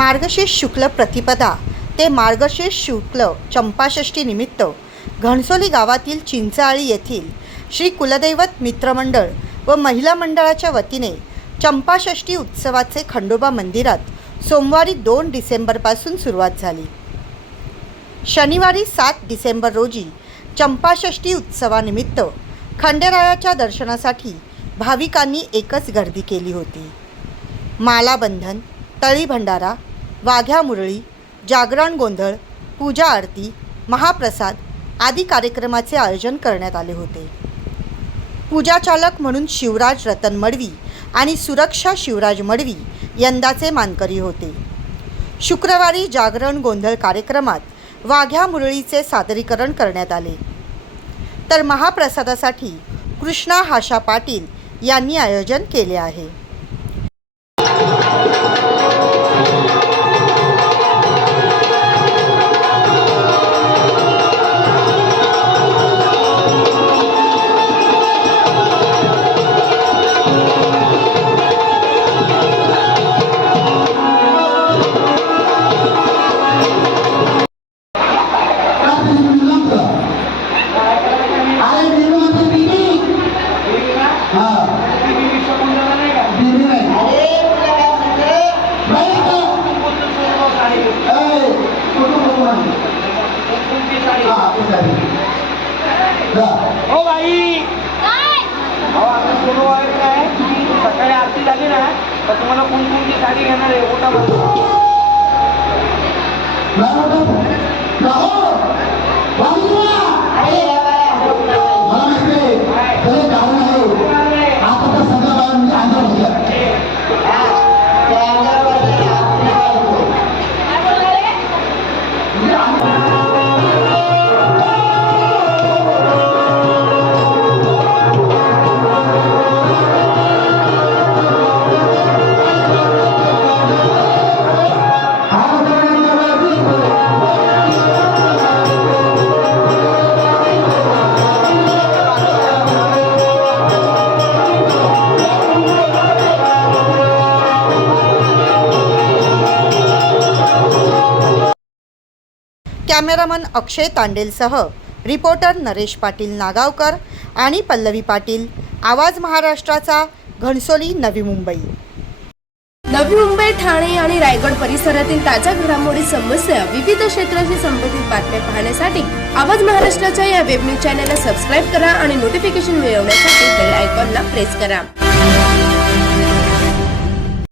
मार्गशीर्ष शुक्ल प्रतिपदा ते मार्गशीर्ष शुक्ल चंपाषष्ठी निमित्त घणसोली गावातील चिंचाळी येथील श्री कुलदैवत मित्रमंडळ व महिला मंडळाच्या वतीने चंपाषष्ठी उत्सवाचे खंडोबा मंदिरात सोमवारी दोन डिसेंबरपासून सुरुवात झाली. शनिवारी सात डिसेंबर रोजी चंपाषष्ठी उत्सवानिमित्त खंडेरायाच्या दर्शनासाठी भाविकांनी एकच गर्दी केली होती. मालाबंधन तळी भंडारा वाघ्या मुरळी जागरण गोंधळ पूजा आरती महाप्रसाद आदी कार्यक्रमाचे आयोजन करण्यात आले होते. पूजाचालक म्हणून शिवराज रतन मडवी आणि सुरक्षा शिवराज मडवी यंदाचे मानकरी होते. शुक्रवारी जागरण गोंधळ कार्यक्रमात वाघ्या मुरळीचे सादरीकरण करण्यात आले. तर महाप्रसादासाठी कृष्णा हाशा पाटील यांनी आयोजन केले आहे. अहो आम्ही सोनं वगैरे काय सकाळी आरती झाली ना तर तुम्हाला कोणकोणती साडी घेणार आहे ओटा बंद कॅमेरामन अक्षय तांडेलसह. रिपोर्टर नरेश पाटील नागावकर आणि पल्लवी पाटील. आवाज महाराष्ट्राचा घणसोली नवी मुंबई. नवी मुंबई ठाणे आणि रायगड परिसरातील ताज्या घडामोडी समस्या विविध क्षेत्राशी संबंधित बातम्या पाहण्यासाठी आवाज महाराष्ट्राच्या या वेब न्यूज चॅनलला सबस्क्राईब करा आणि नोटिफिकेशन मिळवण्यासाठी बेल आयकॉनला प्रेस करा.